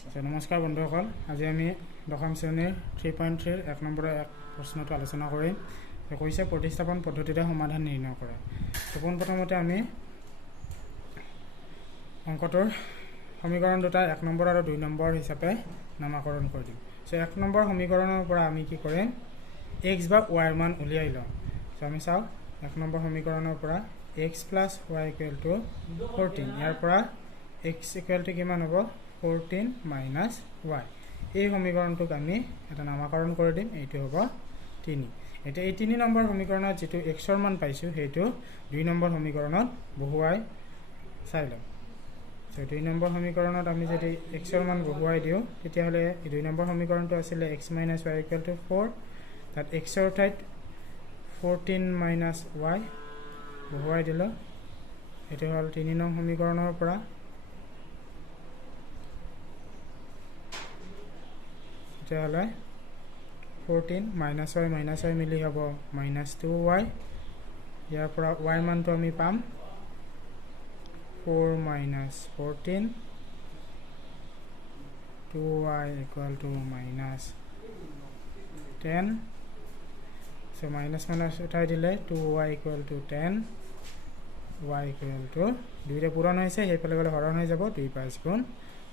নমস্কাৰ বন্ধুসকল, আজি আমি দশম শ্ৰেণীৰ 3.3 এক নম্বৰৰ এক প্ৰশ্নটো আলোচনা কৰিম। কৈছে প্ৰতিস্থাপন পদ্ধতিৰে সমাধান নিৰ্ণয় কৰে। পোনপ্ৰথমতে আমি অংকটোৰ সমীকৰণ দুটা 1 নম্বৰ আৰু 2 নম্বৰ হিচাপে নামাকৰণ কৰি দিম। এক নম্বৰ সমীকৰণৰ পৰা আমি কি কৰিম, x বা y ৰ মান উলিয়াই লওঁ। আমি চাওঁ 1 নম্বৰ সমীকৰণৰ পৰা x plus y equal to 14, ইয়াৰ পৰা x equal to কিমান হ'ব 14 minus y। এই সমীকৰণটোক আমি এটা নামাকৰণ কৰি দিম, এইটো হ'ব 3। এতিয়া এই 3 নম্বৰ সমীকৰণত যেটো x ৰ মান পাইছো সেইটো 2 নম্বৰ সমীকৰণত বহুৱাই চাই লওঁ। 2 নম্বৰ সমীকৰণত আমি যদি x ৰ মান বহুৱাই দিওঁ তেতিয়াহ'লে 2 নম্বৰ সমীকৰণটো আছিল x minus y equal to 4, তাত x ৰ ঠাইত 14 minus y বহুৱাই দিলো। এটো হ'ল 3 নং সমীকৰণৰ পৰা তেতিয়াহ'লে 14 minus y মিলি হ'ব minus 2y। ইয়াৰ পৰা y মানটো আমি পাম 4 minus 14, 2y equal to minus 10। So minus উঠাই দিলে 2y equal to 10, y equal to 2টা পূৰণ হৈছে, সেইফালে গ'লে হৰণ হৈ যাব 2 5 গুণ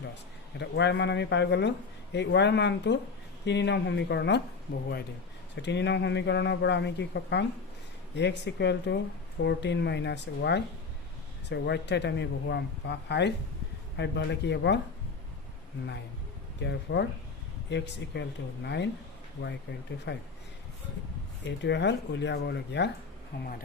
10। এটা y ৰ মান আমি পাই গ'লো। এই y ৰ মানটো 3 নং সমীকৰণত বহুৱাই দিম। 3 নং সমীকৰণৰ পৰা আমি কি পাম, x equal to 14 minus y। y ঠাইত আমি বহুৱাম 5 হ'লে কি হ'ব 9। therefore x equal to 9, y equal to 5। এইটোৱে হ'ল উলিয়াবলগীয়া সমাধান।